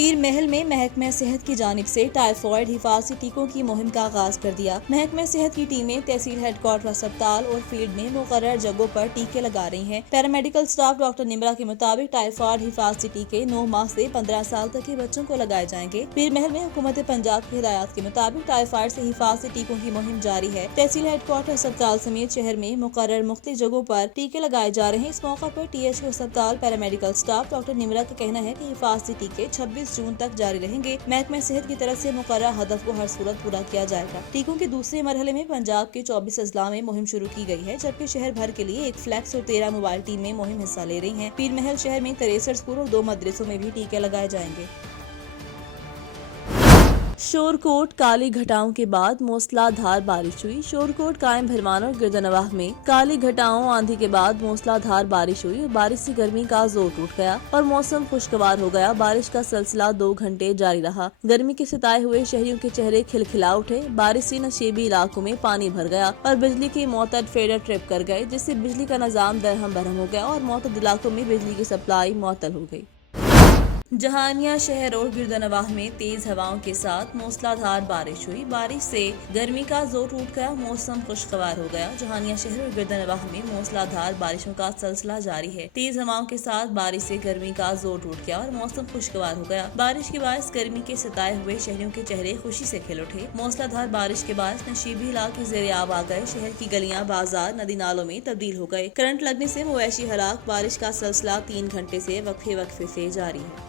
پیر محل میں محکمہ صحت کی جانب سے ٹائیفائڈ حفاظتی ٹیکوں کی مہم کا آغاز کر دیا۔ محکمہ صحت کی ٹیمیں تحصیل ہیڈ کوارٹر اسپتال اور فیلڈ میں مقرر جگہوں پر ٹیکے لگا رہی ہیں۔ پیرامیڈیکل اسٹاف ڈاکٹر نمرا کے مطابق ٹائیفائڈ حفاظتی ٹیکے 9 ماہ سے 15 سال تک کے بچوں کو لگائے جائیں گے۔ پیر محل میں حکومت پنجاب کی ہدایات کے مطابق ٹائیفائڈ سے حفاظتی ٹیکوں کی مہم جاری ہے۔ تحصیل ہیڈ کوارٹر اسپتال سمیت شہر میں مقرر مختلف جگہوں پر ٹیکے لگائے جا رہے ہیں۔ اس موقع پر ٹی ایچ او اسپتال پیرامیڈیکل اسٹاف ڈاکٹر نمرا کا کہنا ہے کہ حفاظتی ٹیکے 26 جون تک جاری رہیں گے۔ محکمہ صحت کی طرف سے مقررہ ہدف کو ہر صورت پورا کیا جائے گا۔ ٹیکوں کے دوسرے مرحلے میں پنجاب کے 24 اضلاع میں مہم شروع کی گئی ہے، جبکہ شہر بھر کے لیے 1 فلیکس اور 13 موبائل ٹیمیں مہم حصہ لے رہی ہیں۔ پیر محل شہر میں 63 اسکول اور 2 مدرسوں میں بھی ٹیکے لگائے جائیں گے۔ شورکوٹ کالی گھٹاؤں کے بعد موسلا دھار بارش ہوئی۔ شورکوٹ قائم بھرمان اور گردنواہ میں کالی گھٹاؤں آندھی کے بعد موسلا دھار بارش ہوئی اور بارش سے گرمی کا زور ٹوٹ گیا اور موسم خوشگوار ہو گیا۔ بارش کا سلسلہ 2 گھنٹے جاری رہا۔ گرمی کے ستائے ہوئے شہریوں کے چہرے کھلکھلا اٹھے۔ بارش سے نشیبی علاقوں میں پانی بھر گیا اور بجلی کے معتاد فیڈر ٹرپ کر گئے، جس سے بجلی کا نظام درہم برہم ہو گیا اور معتاد علاقوں میں بجلی کی سپلائی معطل ہو گئی۔ جہانیہ شہر اور گردنواہ میں تیز ہواؤں کے ساتھ موسلا دھار بارش ہوئی۔ بارش سے گرمی کا زور ٹوٹ گیا، موسم خوشگوار ہو گیا۔ جہانیہ شہر اور گردنواہ میں موسلا دھار بارشوں کا سلسلہ جاری ہے۔ تیز ہواؤں کے ساتھ بارش سے گرمی کا زور ٹوٹ گیا اور موسم خوشگوار ہو گیا۔ بارش کے باعث گرمی کے ستائے ہوئے شہریوں کے چہرے خوشی سے کھل اٹھے۔ موسلا دھار بارش کے باعث نشیبی علاقے زیر آب آ گئے۔ شہر کی گلیاں، بازار ندی نالوں میں تبدیل ہو گئے۔ کرنٹ لگنے سے مویشی ہلاک۔ بارش کا سلسلہ 3 گھنٹے سے وقفے سے جاری ہے۔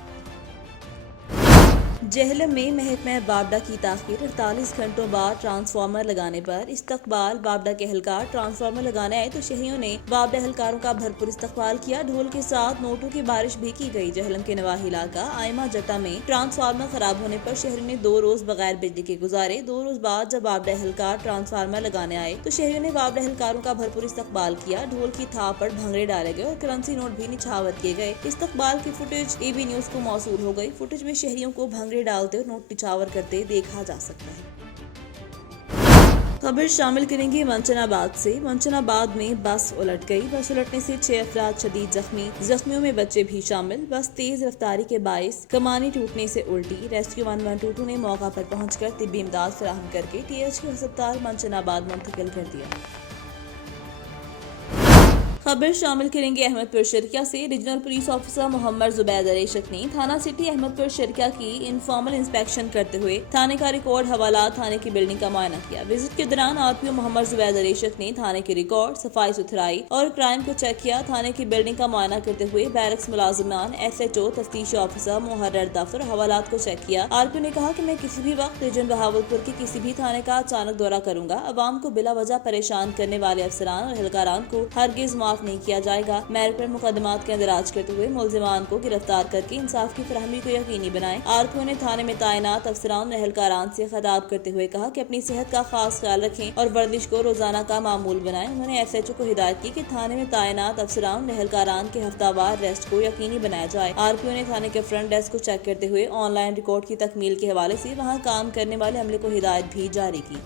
جہلم میں محکمہ بابڈا کی تاخیر، 48 گھنٹوں بعد ٹرانسفارمر لگانے پر استقبال۔ بابڈا کے اہلکار ٹرانسفارمر لگانے آئے تو شہریوں نے بابڈا اہلکاروں کا بھرپور استقبال کیا۔ ڈھول کے ساتھ نوٹوں کی بارش بھی کی گئی۔ جہلم کے نواحی علاقہ آئمہ جٹا میں ٹرانسفارمر خراب ہونے پر شہریوں نے 2 روز بغیر بجلی کے گزارے۔ 2 روز بعد جب بابڈا اہلکار ٹرانسفارمر لگانے آئے تو شہریوں نے بابڈا اہلکاروں کا بھرپور استقبال کیا۔ ڈھول کی تھاپ پر بھنگڑے ڈالے گئے اور کرنسی نوٹ بھی نچھاور کیے گئے۔ استقبال کی فوٹیج اے بی نیوز کو موصول ہو گئی۔ فوٹیج میں شہریوں کو بھنگڑے ڈالتے اور نوٹ نچھاور کرتے دیکھا جا سکتا ہے۔ خبر شامل کریں گے منچن آباد سے۔ منچن آباد میں بس الٹ گئی۔ بس الٹنے سے 6 افراد شدید زخمی، زخمیوں میں بچے بھی شامل۔ بس تیز رفتاری کے باعث کمانی ٹوٹنے سے الٹی۔ ریسکیو 112 نے موقع پر پہنچ کر طبی امداد فراہم کر کے ٹی ایچ او ہسپتال منچن آباد منتقل کر دیا۔ خبر شامل کریں گے احمد پور شرکیہ سے۔ ریجنل پولیس آفیسر محمد زبید ریشک نے تھانہ سٹی احمد پور شرکیہ کی انفارمل انسپیکشن کرتے ہوئے تھانے کا ریکارڈ حوالات تھانے کی بلڈنگ کا معائنہ کیا۔ وزٹ کے دوران آر پی او محمد زبید ریشک نے تھانے کے ریکارڈ، صفائی ستھرائی اور کرائم کو چیک کیا۔ تھانے کی بلڈنگ کا معائنہ کرتے ہوئے بیرکس ملازمان، ایس ایچ او، تفتیشی آفیسر، محرر دفتر حوالات کو چیک کیا۔ آر پی او نے کہا کہ میں کسی بھی وقت ریجن بہاولپور کے کسی بھی تھانے کا اچانک دورہ کروں گا۔ عوام کو بلا وجہ پریشان کرنے والے افسران اور اہلکاران کو ہرگز معاف نہیں کیا جائے گا۔ میرٹ پر مقدمات کا اندراج کرتے ہوئے ملزمان کو گرفتار کر کے انصاف کی فراہمی کو یقینی بنائیں۔ آر پی او نے تھانے میں تعینات افسران اور اہلکاران سے خطاب کرتے ہوئے کہا کہ اپنی صحت کا خاص خیال رکھیں اور ورزش کو روزانہ کا معمول بنائیں۔ انہوں نے ایس ایچ او کو ہدایت کی کہ تھانے میں تعینات افسران اور اہلکاران کے ہفتہ وار ریسٹ کو یقینی بنایا جائے۔ آر پی او نے تھانے کے فرنٹ ڈیسک کو چیک کرتے ہوئے آن لائن ریکارڈ کی تکمیل کے حوالے سے وہاں کام کرنے والے عملے کو ہدایت بھی جاری کی۔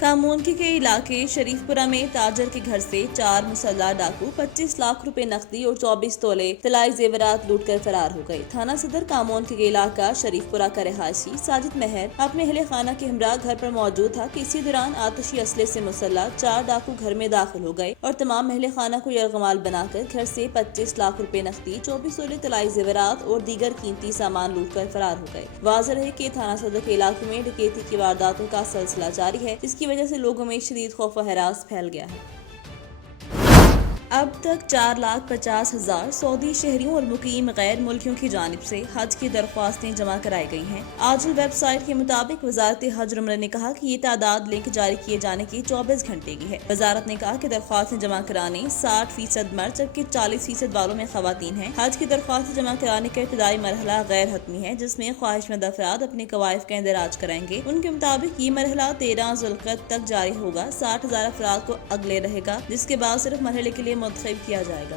کامونکی کے علاقے شریف پورہ میں تاجر کے گھر سے 4 مسلح ڈاکو 25 لاکھ روپے نقدی اور 24 تولے طلائی زیورات لوٹ کر فرار ہو گئے۔ تھانہ صدر کامونکی کے علاقہ شریف پورہ کا رہائشی ساجد مہر اپنے اہل خانہ کے ہمراہ گھر پر موجود تھا کہ اسی دوران آتشی اسلحے سے مسلح 4 ڈاکو گھر میں داخل ہو گئے اور تمام اہل خانہ کو یرغمال بنا کر گھر سے 25 لاکھ روپے نقدی، 24 تولے طلائی زیورات اور دیگر قیمتی سامان لوٹ کر فرار ہو گئے۔ واضح رہے کہ تھانہ صدر کے علاقے میں ڈکیتی کی وارداتوں کا سلسلہ جاری ہے، جس کی وجہ سے لوگوں میں شدید خوف و ہراس پھیل گیا ہے۔ اب تک 4,50,000 سعودی شہریوں اور مقیم غیر ملکیوں کی جانب سے حج کی درخواستیں جمع کرائی گئی ہیں۔ آج ویب سائٹ کے مطابق وزارت حج اور عمرہ نے کہا کہ یہ تعداد لنک جاری کیے جانے کی 24 گھنٹے کی ہے۔ وزارت نے کہا کہ درخواستیں جمع کرانے 60% مرد جبکہ 40% والوں میں خواتین ہیں۔ حج کی درخواستیں جمع کرانے کا ابتدائی مرحلہ غیر حتمی ہے، جس میں خواہش مند افراد اپنے قوائف کا اندراج کرائیں گے۔ ان کے مطابق یہ مرحلہ 13 ذوالقعدہ تک جاری ہوگا۔ 60,000 افراد کو اگلے رہے گا، جس کے بعد صرف مرحلے کے لیے منتخب کیا جائے گا۔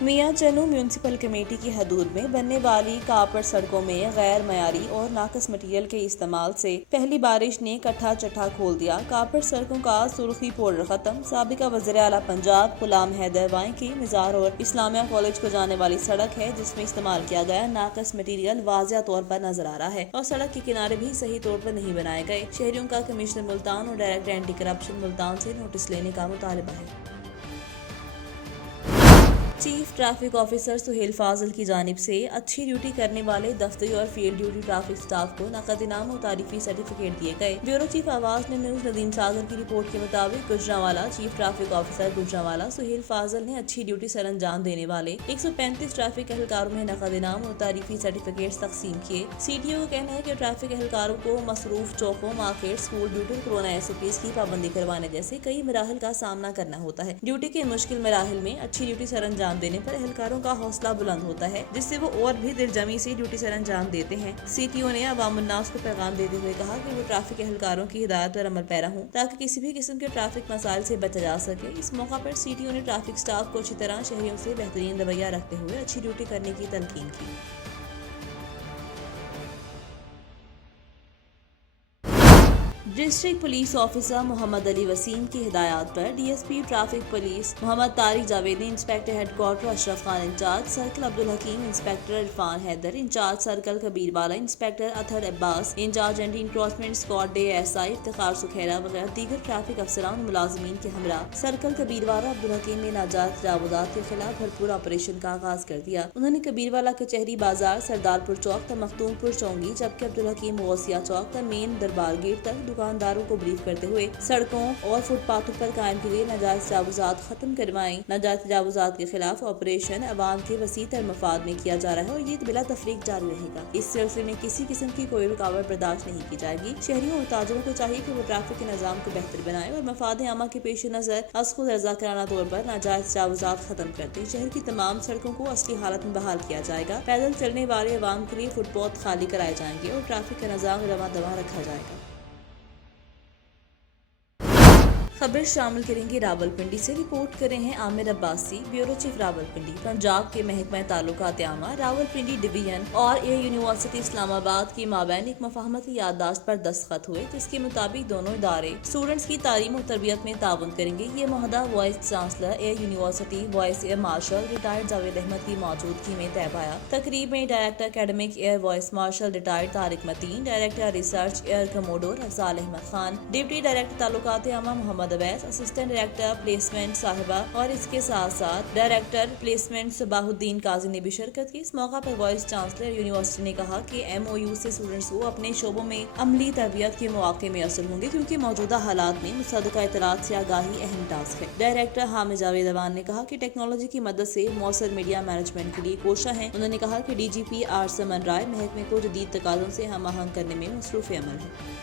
میاں چنو میونسپل کمیٹی کی حدود میں بننے والی کاپڑ سڑکوں میں غیر معیاری اور ناقص مٹیریل کے استعمال سے پہلی بارش نے کٹھا چٹھا کھول دیا۔ کاپڑ سڑکوں کا سرخی پاؤڈر ختم۔ سابقہ وزیر اعلیٰ پنجاب غلام حیدر وائیں کی مزار اور اسلامیہ کالج کو جانے والی سڑک ہے جس میں استعمال کیا گیا ناقص مٹیریل واضح طور پر نظر آ رہا ہے اور سڑک کے کنارے بھی صحیح طور پر نہیں بنائے گئے۔ شہریوں کا کمشنر ملتان اور ڈائریکٹر اینٹی کرپشن ملتان سے نوٹس لینے کا مطالبہ ہے۔ چیف ٹریفک آفیسر سہیل فاضل کی جانب سے اچھی ڈیوٹی کرنے والے دفتری اور فیلڈ ڈیوٹی ٹریفک سٹاف کو نقد انعام اور تعریفی سرٹیفکیٹ دیے گئے۔ Bureau chief Awaz news Nadeem Sagar کی رپورٹ کے مطابق Gujranwala chief traffic officer Gujranwala Sohail فاضل نے اچھی ڈیوٹی سر انجام دینے والے 135 ٹریفک اہلکاروں میں نقد انعام اور تعریفی سرٹیفکیٹ تقسیم کیے۔ سی ٹی او کا کہنا ہے کہ ٹریفک اہلکاروں کو مصروف چوکوں، مارکیٹ، اسکول ڈیوٹی اور کورونا SOPs کی پابندی کروانے جیسے کئی مراحل کا سامنا کرنا ہوتا ہے۔ ڈیوٹی کے مشکل مراحل میں اچھی ڈیوٹی سر انجام دینے پر اہلکاروں کا حوصلہ بلند ہوتا ہے جس سے وہ اور بھی دلجمی سے ڈیوٹی سر انجام دیتے ہیں۔ سی ٹی او نے عوام الناس کو پیغام دیتے ہوئے کہا کہ وہ ٹریفک اہلکاروں کی ہدایت پر عمل پیرا ہوں تاکہ کسی بھی قسم کے ٹریفک مسائل سے بچا جا سکے۔ اس موقع پر سی ٹی او نے ٹریفک سٹاف کو اچھی طرح شہریوں سے بہترین رویہ رکھتے ہوئے اچھی ڈیوٹی کرنے کی تلقین کی۔ District police officer Muhammad Ali Waseem کی ہدایات پر D S P traffic police Muhammad Tariq Javed نے inspector head quarter Ashraf Khan incharge circle Abdul Hakim, inspector Irfan Haider incharge circle Kabir Wala, inspector Athar Abbas incharge anti encroachment squad ASI Iftikhar Sukhera وغیرہ دیگر ٹریفک افسران اور ملازمین کے ہمراہ سرکل کبیر والا عبدالحکیم میں ناجائز تجاوزات کے خلاف بھرپور آپریشن کا آغاز کر دیا۔ انہوں نے کبیر والا کچہری بازار، سردارپور چوک تا مختوم پور چونگی جبکہ عبدالحکیم غوثیہ چوک تا مین دربار گیٹ تک دکانداروں کو بریف کرتے ہوئے سڑکوں اور فٹ پاتھوں پر قائم کے لیے ناجائز تجاوزات ختم کروائیں۔ ناجائز تجاوزات کے خلاف آپریشن عوام کے وسیع تر مفاد میں کیا جا رہا ہے اور یہ بلا تفریق جاری رہے گا۔ اس سلسلے میں کسی قسم کی کوئی رکاوٹ برداشت نہیں کی جائے گی۔ شہریوں اور تاجروں کو چاہیے کہ وہ ٹریفک کے نظام کو بہتر بنائیں اور مفاد عامہ کے پیش نظر از خود رضاکارانہ طور پر ناجائز تجاوزات ختم کر دیں۔ شہر کی تمام سڑکوں کو اصلی حالت میں بحال کیا جائے گا۔ پیدل چلنے والے عوام کے لیے فٹ پاتھ خالی کرائے جائیں گے اور ٹریفک کا نظام رواں دواں رکھا جائے گا۔ خبر شامل کریں گے راولپنڈی سے، رپورٹ کر رہے ہیں عامر عباسی، بیورو چیف راولپنڈی۔ پنجاب کے محکمہ تعلقات عامہ راولپنڈی ڈویژن اور یونیورسٹی اسلام آباد کی مابین ایک مفاہمتی یادداشت پر دستخط ہوئے جس کے مطابق دونوں ادارے اسٹوڈنٹس کی تعلیم و تربیت میں تعاون کریں گے۔ یہ معاہدہ vice chancellor university vice air marshal retired Javed Ahmad کی موجودگی میں طے پایا۔ تقریب میں director academic air vice marshal retired Tariq Mateen, director research air commodore Afzaal Ahmad Khan, deputy director تعلقات عامہ Muhammad Owais, assistant director placement صاحبہ اور اس کے ساتھ ساتھ ڈائریکٹر پلیسمنٹ صباح الدین قاضی نے بھی شرکت کی۔ اس موقع پر وائس چانسلر یونیورسٹی نے کہا کہ MOU سے اسٹوڈنٹس کو اپنے شعبوں میں عملی تربیت کے مواقع میسر ہوں گے کیونکہ موجودہ حالات میں مصدقہ اطلاعات سے آگاہی اہم ٹاسک ہے۔ ڈائریکٹر حامد جاوید اوان نے کہا کہ ٹیکنالوجی کی مدد سے مؤثر میڈیا مینجمنٹ کے لیے کوشاں ہیں۔ انہوں نے کہا کہ DGP سمن رائے محکمے کو جدید تقاضوں سے ہم آہنگ کرنے میں مصروف عمل ہے۔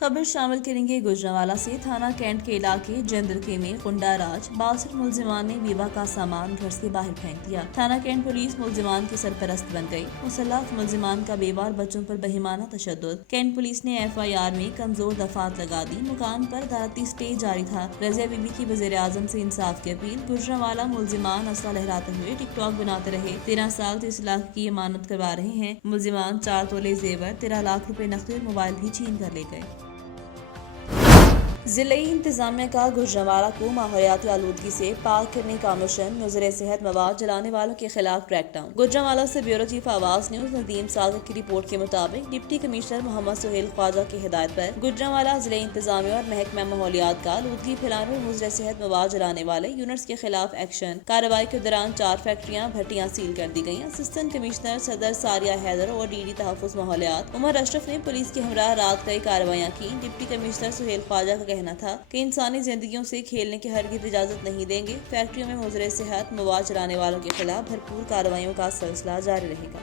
خبر شامل کریں گے گجرانوالہ سے، تھانہ کینٹ کے علاقے جندرکے میں غنڈہ راج 62 ملزمان نے بیوہ کا سامان گھر سے باہر پھینک دیا۔ تھانہ کینٹ پولیس ملزمان کی سرپرست بن گئی۔ مسلح ملزمان کا بیوہ اور بچوں پر بہیمانہ تشدد۔ کینٹ پولیس نے FIR میں کمزور دفعات لگا دی۔ مکان پر عدالتی سٹے جاری تھا۔ رضیہ بی بی کی وزیر اعظم سے انصاف کی اپیل۔ گجرانوالہ ملزمان اسلحہ لہراتے ہوئے ٹک ٹاک بناتے رہے۔ 13 سال 30 لاکھ کی امانت کروا رہے ہیں۔ ملزمان 4 تولے زیور، 13 لاکھ روپے نقد اور موبائل بھی چھین کر لے گئے۔ ضلعی انتظامیہ کا گجرانوالہ کو ماحولیاتی آلودگی سے پاک کرنے کا مشن، نذر صحت مواد جلانے والوں کے خلاف کریک ڈاؤن۔ گجرانوالہ سے bureau chief Awaz news Nadeem Sagar کی رپورٹ کے مطابق ڈپٹی کمشنر محمد سہیل خواجہ کی ہدایت پر گجرانوالہ ضلعی انتظامیہ اور محکمہ ماحولیات کا آلودگی پھیلانے اور مضر صحت مواد جلانے والے یونٹس کے خلاف ایکشن۔ کارروائی کے دوران 4 فیکٹریاں بھٹیاں سیل کر دی گئیں۔ اسسٹنٹ کمشنر صدر ساریہ حیدر اور DD تحفظ ماحولیات عمر اشرف نے پولیس کے ہمراہ رات کئی کارروائیاں کی۔ ڈپٹی کمشنر سہیل خواجہ کا کہنا تھا کہ انسانی زندگیوں سے کھیلنے کی ہرگز اجازت نہیں دیں گے۔ فیکٹریوں میں مضر صحت مواد چلانے والوں کے خلاف بھرپور کارروائیوں کا سلسلہ جاری رہے گا۔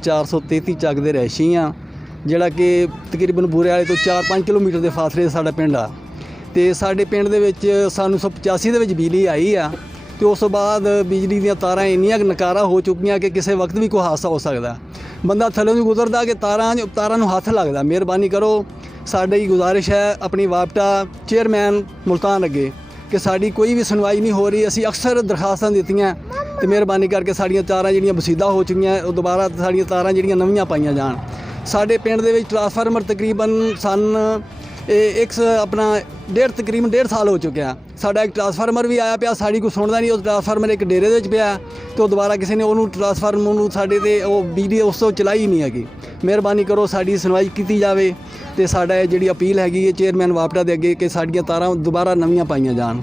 433 ਚੱਕ ਦੇ ਰਹਿਸ਼ੀ ਆ, ਜਿਹੜਾ ਕਿ ਤਕਰੀਬਨ ਬੂਰੇ ਵਾਲੇ ਤੋਂ 4-5 ਕਿਲੋਮੀਟਰ ਦੇ ਫਾਸਲੇ ਸਾਡਾ ਪਿੰਡ ਆ ਤੇ ਸਾਡੇ ਪਿੰਡ ਦੇ ਵਿੱਚ ਸਾਨੂੰ 1985 ਦੇ ਵਿੱਚ ਬਿਜਲੀ ਆਈ ਆ ਤੇ ਉਸ ਤੋਂ ਬਾਅਦ ਬਿਜਲੀ ਦੀਆਂ ਤਾਰਾਂ ਇੰਨੀਆਂ ਨਕਾਰਾ ਹੋ ਚੁੱਕੀਆਂ ਕਿ ਕਿਸੇ ਵਕਤ ਵੀ ਕੋਈ ਹਾਦਸਾ ਹੋ ਸਕਦਾ। ਬੰਦਾ ਥੱਲੇ ਨੂੰ ਗੁਜ਼ਰਦਾ ਕਿ ਤਾਰਾਂ ਨੂੰ ਹੱਥ ਲੱਗਦਾ। ਮਿਹਰਬਾਨੀ ਕਰੋ, ਸਾਡੀ ਗੁਜ਼ਾਰਿਸ਼ ਹੈ ਆਪਣੀ ਵਾਪਟਾ ਚੇਅਰਮੈਨ ਮੁਲਤਾਨ ਅੱਗੇ ਕਿ ਸਾਡੀ ਕੋਈ ਵੀ ਸੁਣਵਾਈ ਨਹੀਂ ਹੋ ਰਹੀ। ਅਸੀਂ ਅਕਸਰ ਦਰਖਾਸਤਾਂ ਦਿੱਤੀਆਂ ਤੇ ਮਿਹਰਬਾਨੀ ਕਰਕੇ ਸਾਡੀਆਂ ਤਾਰਾਂ ਜਿਹੜੀਆਂ ਵਸੀਦਾ ਹੋ ਚੁੱਕੀਆਂ ਉਹ ਦੁਬਾਰਾ ਸਾਡੀਆਂ ਤਾਰਾਂ ਜਿਹੜੀਆਂ ਨਵੀਆਂ ਪਾਈਆਂ ਜਾਣ। ਸਾਡੇ ਪਿੰਡ ਦੇ ਵਿੱਚ ਟਰਾਂਸਫਾਰਮਰ ਤਕਰੀਬਨ ਤਕਰੀਬਨ 1.5 ਸਾਲ ਹੋ ਚੁੱਕਿਆ। ਸਾਡਾ ਇੱਕ ਟਰਾਂਸਫਾਰਮਰ ਵੀ ਆਇਆ ਪਿਆ, ਸਾਡੀ ਕੋਈ ਸੁਣਦਾ ਨਹੀਂ। ਉਹ ਟਰਾਂਸਫਾਰਮਰ ਇੱਕ ਡੇਰੇ ਦੇ ਵਿੱਚ ਪਿਆ ਤੇ ਉਹ ਦੁਬਾਰਾ ਕਿਸੇ ਨੇ ਉਹਨੂੰ ਟਰਾਂਸਫਾਰਮਰ ਨੂੰ ਸਾਡੇ ਤੇ ਉਹ ਬਿਜਲੀ ਉਸ ਤੋਂ ਚਲਾਈ ਨਹੀਂ ਹੈਗੀ। ਮਿਹਰਬਾਨੀ ਕਰੋ, ਸਾਡੀ ਸੁਣਵਾਈ ਕੀਤੀ ਜਾਵੇ ਤੇ ਸਾਡਾ ਇਹ ਜਿਹੜੀ ਅਪੀਲ ਹੈਗੀ ਹੈ ਚੇਅਰਮੈਨ ਵਾਪਟਾ ਦੇ ਅੱਗੇ ਕਿ ਸਾਡੀਆਂ ਤਾਰਾਂ ਦੁਬਾਰਾ ਨਵੀਆਂ ਪਾਈਆਂ ਜਾਣ।